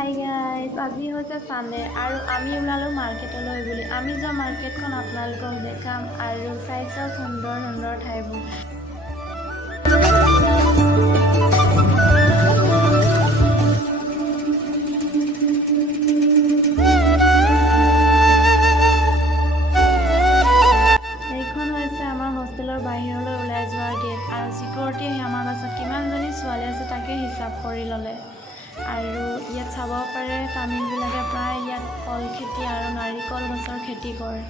Hi guys, আজি হৈছে Sunday আৰু আমি ওলালোঁ মাৰ্কেটলৈ বুলি। আমি যোৱা মাৰ্কেটখন আপোনালোকক দেখাম আৰু চাইছোঁ সুন্দৰ সুন্দৰ ঠাইবোৰ। এইখন হৈছে আমাৰ হোষ্টেলৰ বাহিৰলৈ ওলাই যোৱাৰ গেট আৰু চিকিউৰিটিয়ে আমাৰ পাছত কিমানজনী ছোৱালী আছে তাকে হিচাপ কৰি ল'লে। আৰু ইয়াত চাব পাৰে তামিলবিলাকে প্ৰায় ইয়াত কল খেতি আৰু নাৰিকল গছৰ খেতি কৰে।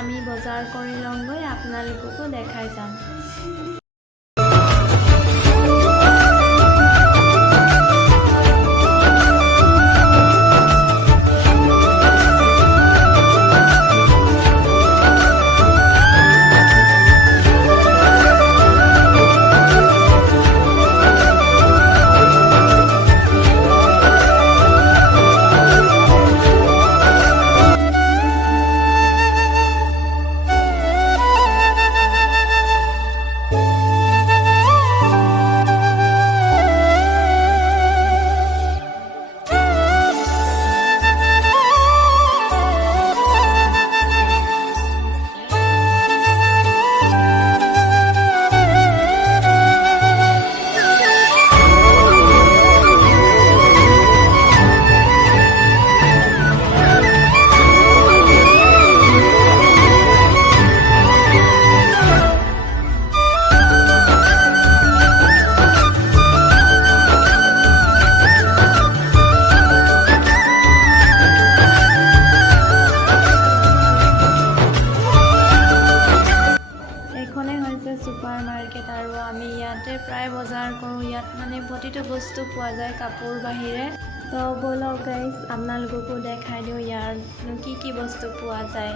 আমি বজাৰ কৰি লওঁগৈ, আপোনালোককো দেখাই যাম। ছুপাৰ মাৰ্কেট আৰু আমি ইয়াতে প্ৰায় বজাৰ কৰোঁ। ইয়াত মানে প্ৰতিটো বস্তু পোৱা যায় কাপোৰ বাহিৰে। তো ব'লক গাইজ, আপোনালোককো দেখাই দিওঁ ইয়াৰ কি বস্তু পোৱা যায়।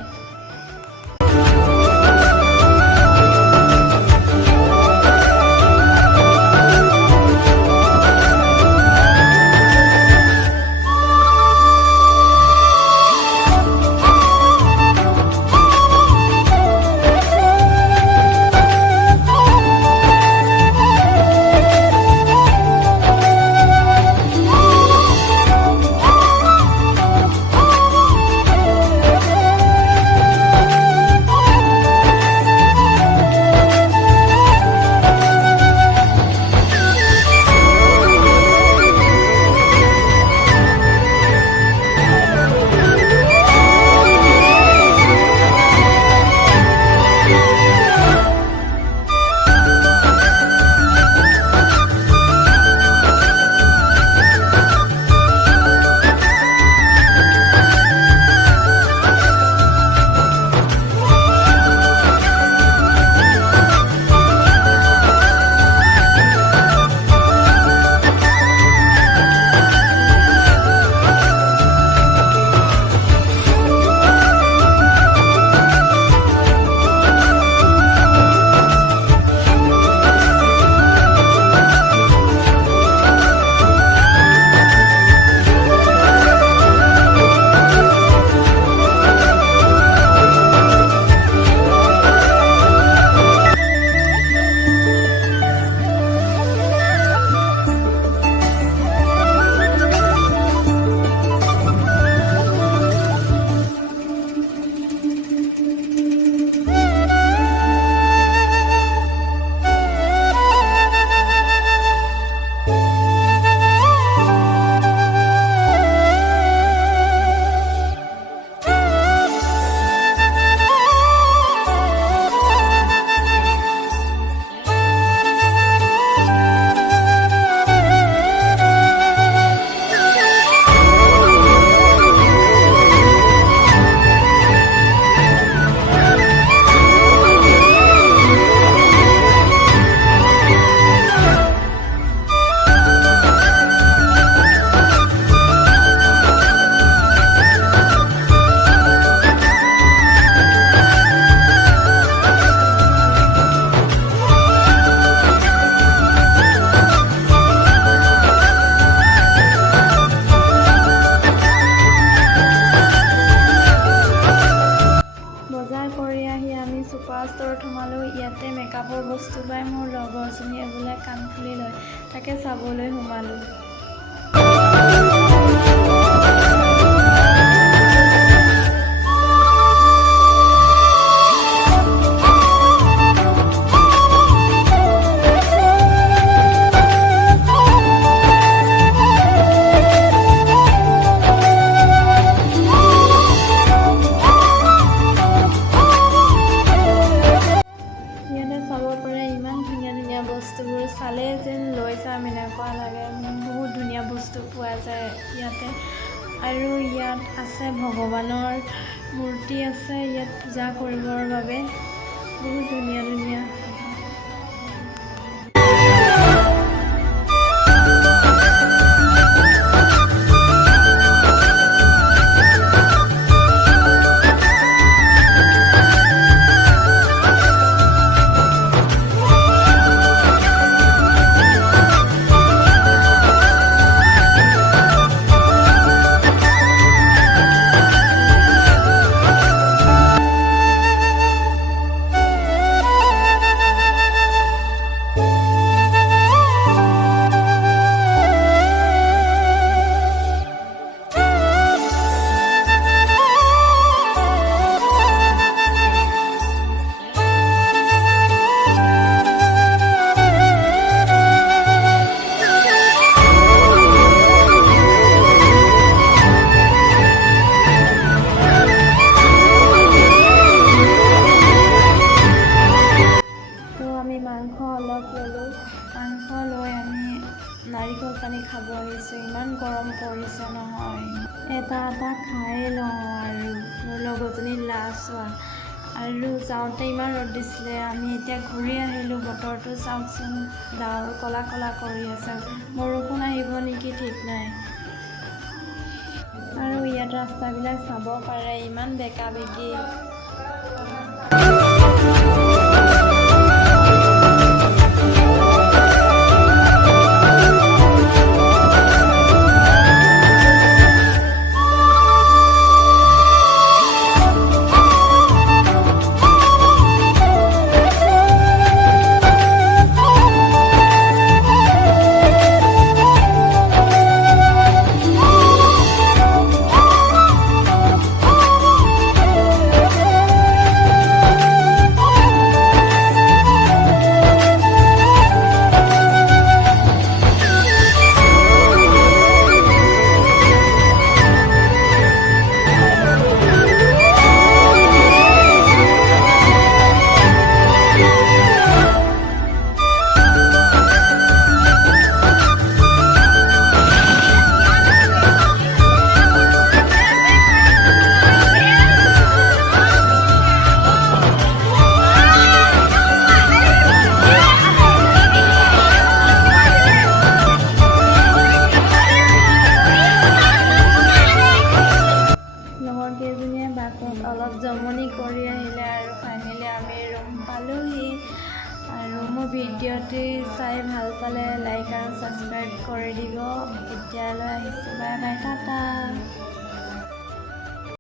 ইয়াতে মেকআপৰ বস্তু পাই মোৰ লগৰজনীয়ে বোলে কাণ খুলি লয়, তাকে চাবলৈ সোমালোঁ। বস্তুবোৰ চালে যেন লৈ যাম এনেকুৱা লাগে। বহুত ধুনীয়া বস্তু পোৱা যায় ইয়াতে। আৰু ইয়াত আছে ভগৱানৰ মূৰ্তি আছে ইয়াত পূজা কৰিবৰ বাবে, বহুত ধুনীয়া ধুনীয়া। মাংস লৈ আমি নাৰিকল পানী খাব আহিছোঁ। ইমান গৰম পৰিছে নহয়, এটা খাই লওঁ। আৰু মোৰ লগৰজনী লাজ হোৱা, আৰু যাওঁতে ইমান ৰ'দ দিছিলে। আমি এতিয়া ঘূৰি আহিলোঁ। বতৰটো চাওকচোন, ডাৱৰ ক'লা ক'লা কৰি আছে, বৰষুণ আহিব নেকি ঠিক নাই। আৰু ইয়াত ৰাস্তাবিলাক চাব পাৰে, ইমান বেকা বেকি। অলপ জমনি কৰি আহিলে আৰু ফাইনেলি আমি ৰুম পালোহি। আৰু মোৰ ভিডিঅ'টি চাই ভাল পালে লাইক আৰু ছাবস্ক্ৰাইব কৰি দিব। এতিয়ালৈ আহিছোঁ, বাই বাই, টাটা।